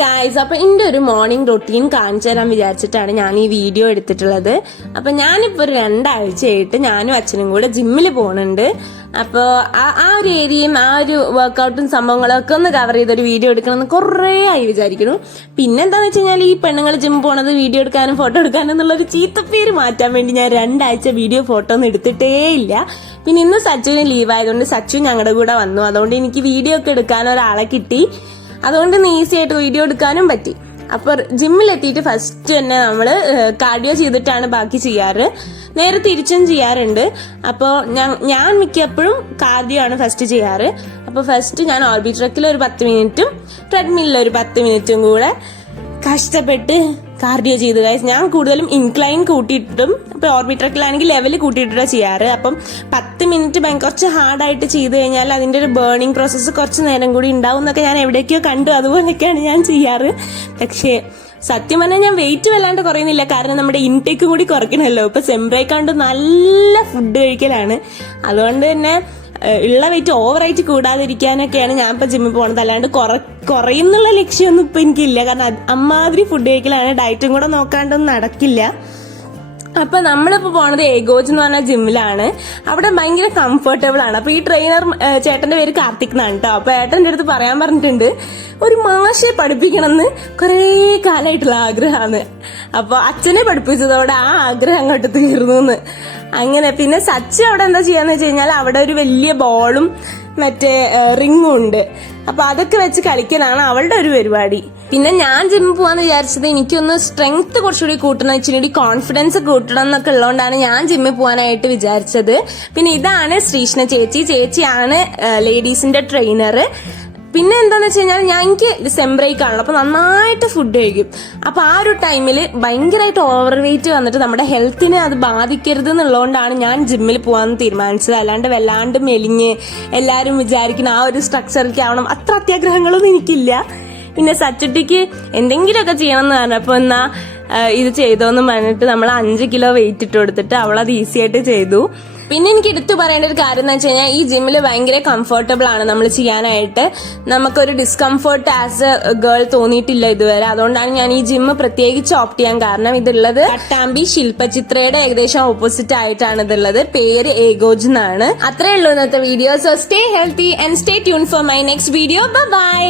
Guys, അപ്പൊ എന്റെ ഒരു മോർണിംഗ് റൊട്ടീൻ കാണിച്ചു തരാൻ വിചാരിച്ചിട്ടാണ് ഞാൻ ഈ വീഡിയോ എടുത്തിട്ടുള്ളത്. അപ്പൊ ഞാനിപ്പോ ഒരു 2 ആഴ്ചയായിട്ട് ഞാനും അച്ഛനും കൂടെ ജിമ്മിൽ പോകുന്നുണ്ട്. അപ്പോ ആ ഒരു ഏരിയയും ആ ഒരു വർക്കൗട്ടും സംഭവങ്ങളൊക്കെ ഒന്ന് കവർ ചെയ്തൊരു വീഡിയോ എടുക്കണമെന്ന് കുറേ ആയി വിചാരിക്കുന്നു. പിന്നെന്താന്ന് വെച്ച് കഴിഞ്ഞാൽ ഈ പെണ്ണുങ്ങൾ ജിം പോണത് വീഡിയോ എടുക്കാനും ഫോട്ടോ എടുക്കാനും എന്നുള്ളൊരു ചീത്തപ്പേര് മാറ്റാൻ വേണ്ടി ഞാൻ 2 ആഴ്ച വീഡിയോ ഫോട്ടോ ഒന്നും എടുത്തിട്ടേ ഇല്ല. പിന്നെ ഇന്ന് സച്ചുവിന് ലീവ് ആയതുകൊണ്ട് സച്ചു ഞങ്ങളുടെ കൂടെ വന്നു. അതുകൊണ്ട് എനിക്ക് വീഡിയോ ഒക്കെ എടുക്കാൻ ഒരാളെ കിട്ടി. അതുകൊണ്ട് ഈസി ആയിട്ട് വീഡിയോ എടുക്കാനും പറ്റി. അപ്പൊ ജിമ്മിലെത്തിയിട്ട് ഫസ്റ്റ് തന്നെ നമ്മള് കാർഡിയോ ചെയ്തിട്ടാണ് ബാക്കി ചെയ്യാറ്. നേരെ തിരിച്ചും ചെയ്യാറുണ്ട്. അപ്പോൾ ഞാൻ മിക്കപ്പോഴും കാർഡിയോ ആണ് ഫസ്റ്റ് ചെയ്യാറ്. അപ്പൊ ഫസ്റ്റ് ഞാൻ ഓർബി ട്രക്കിൽ ഒരു 10 മിനിറ്റും ട്രെഡ്മില്ലിൽ ഒരു 10 മിനിറ്റും കൂടെ കഷ്ടപ്പെട്ട് കാർഡിയോ ചെയ്തു. ഞാൻ കൂടുതലും ഇൻക്ലൈൻ കൂട്ടിയിട്ടും ഇപ്പൊ ഓർബി ട്രക്കിലാണെങ്കിൽ ലെവൽ കൂട്ടിയിട്ടാണ് ചെയ്യാറ്. അപ്പം 10 മിനിറ്റ് കുറച്ച് ഹാർഡായിട്ട് ചെയ്ത് കഴിഞ്ഞാൽ അതിന്റെ ഒരു ബേണിംഗ് പ്രോസസ്സ് കുറച്ച് നേരം കൂടി ഉണ്ടാവും എന്നൊക്കെ ഞാൻ എവിടേക്കോ കണ്ടു. അതുപോലെയൊക്കെയാണ് ഞാൻ ചെയ്യാറ്. പക്ഷേ സത്യം പറഞ്ഞാൽ ഞാൻ വെയിറ്റ് വല്ലാണ്ട് കുറയുന്നില്ല. കാരണം നമ്മുടെ ഇൻടേക്ക് കൂടി കുറയ്ക്കണമല്ലോ. ഇപ്പൊ സെംബ്രേക്കാണ്ട് നല്ല ഫുഡ് കഴിക്കലാണ്. അതുകൊണ്ട് തന്നെ ഉള്ള വെയിറ്റ് ഓവറായിട്ട് കൂടാതിരിക്കാനൊക്കെയാണ് ഞാൻ ഇപ്പൊ ജിമ്മിൽ പോണത്. അല്ലാണ്ട് കുറയുന്നുള്ള ലക്ഷ്യമൊന്നും ഇപ്പൊ എനിക്കില്ല. കാരണം അമ്മാതിരി ഫുഡ് കഴിക്കലാണ്. ഡയറ്റും കൂടെ നോക്കാണ്ടൊന്നും നടക്കില്ല. അപ്പൊ നമ്മളിപ്പോ പോണത് ഏഗോജ് എന്ന് പറഞ്ഞ ജിമ്മിലാണ്. അവിടെ ഭയങ്കര കംഫർട്ടബിൾ ആണ്. അപ്പൊ ഈ ട്രെയിനർ ചേട്ടന്റെ പേര് കാർത്തിക് എന്നാണ് കേട്ടോ. അപ്പൊ ഏട്ടന്റെ അടുത്ത് പറയാൻ പറഞ്ഞിട്ടുണ്ട് ഒരു മാഷെ പഠിപ്പിക്കണം എന്ന് കുറേ കാലമായിട്ടുള്ള ആഗ്രഹമാണ്. അപ്പൊ അച്ഛനെ പഠിപ്പിച്ചതോടെ ആ ആഗ്രഹം അങ്ങോട്ട് തീർന്നു. അങ്ങനെ പിന്നെ സച്ച് അവിടെ എന്താ ചെയ്യാന്ന് വെച്ച് കഴിഞ്ഞാൽ അവിടെ ഒരു വലിയ ബോളും മറ്റേ റിങ്ങും ഉണ്ട്. അപ്പൊ അതൊക്കെ വെച്ച് കളിക്കലാണ് അവളുടെ ഒരു പരിപാടി. പിന്നെ ഞാൻ ജിമ്മിൽ പോവാന്ന് വിചാരിച്ചത് എനിക്കൊന്ന് സ്ട്രെങ്ത് കുറച്ചുകൂടി കൂട്ടണം, ഇച്ചിരി കോൺഫിഡൻസ് കൂട്ടണം എന്നൊക്കെ ഉള്ളതുകൊണ്ടാണ് ഞാൻ ജിമ്മിൽ പോകാനായിട്ട് വിചാരിച്ചത്. പിന്നെ ഇതാണ് ശ്രീഷ്ണ ചേച്ചിയാണ് ലേഡീസിന്റെ ട്രെയിനർ. പിന്നെ എന്താന്ന് വെച്ച് കഴിഞ്ഞാൽ എനിക്ക് സെംബ്രേക്ക് ആണല്ലോ. അപ്പൊ നന്നായിട്ട് ഫുഡ് കഴിക്കും. അപ്പൊ ആ ഒരു ടൈമില് ഭയങ്കരമായിട്ട് ഓവർ വെയിറ്റ് വന്നിട്ട് നമ്മുടെ ഹെൽത്തിനെ അത് ബാധിക്കരുത് എന്നുള്ളതുകൊണ്ടാണ് ഞാൻ ജിമ്മിൽ പോകാൻ തീരുമാനിച്ചത്. അല്ലാണ്ട് വല്ലാണ്ട് മെലിഞ്ഞ് എല്ലാരും വിചാരിക്കുന്ന ആ ഒരു സ്ട്രക്ചറിലേക്ക് ആവണം അത്ര അത്യാഗ്രഹങ്ങളൊന്നും എനിക്കില്ല. പിന്നെ സച്ചുട്ടിക്ക് എന്തെങ്കിലുമൊക്കെ ചെയ്യണം എന്ന് പറഞ്ഞപ്പോ എന്നാ ഇത് ചെയ്തോന്ന് പറഞ്ഞിട്ട് നമ്മൾ 5 കിലോ വെയിറ്റ് ഇട്ട് കൊടുത്തിട്ട് അവളത് ഈസി ആയിട്ട് ചെയ്തു. പിന്നെ എനിക്ക് എടുത്തു പറയേണ്ട ഒരു കാര്യം എന്ന് വെച്ച് കഴിഞ്ഞാൽ ഈ ജിമ്മിൽ ഭയങ്കര കംഫർട്ടബിൾ ആണ് നമ്മൾ ചെയ്യാനായിട്ട്. നമുക്കൊരു ഡിസ്കംഫർട്ട് ആസ് എ ഗേൾ തോന്നിയിട്ടില്ല ഇതുവരെ. അതുകൊണ്ടാണ് ഞാൻ ഈ ജിമ്മ് പ്രത്യേകിച്ച് ഓപ്റ്റ് ചെയ്യാൻ കാരണം. ഇതുള്ളത് പട്ടാമ്പി ശില്പചിത്രയുടെ ഏകദേശം ഓപ്പോസിറ്റ് ആയിട്ടാണ് ഇതുള്ളത്. പേര് ഏഗോജ് എന്നാണ്. അത്രേ ഉള്ളൂ ഇന്നത്തെ video. So stay healthy and stay tune for my next video. By.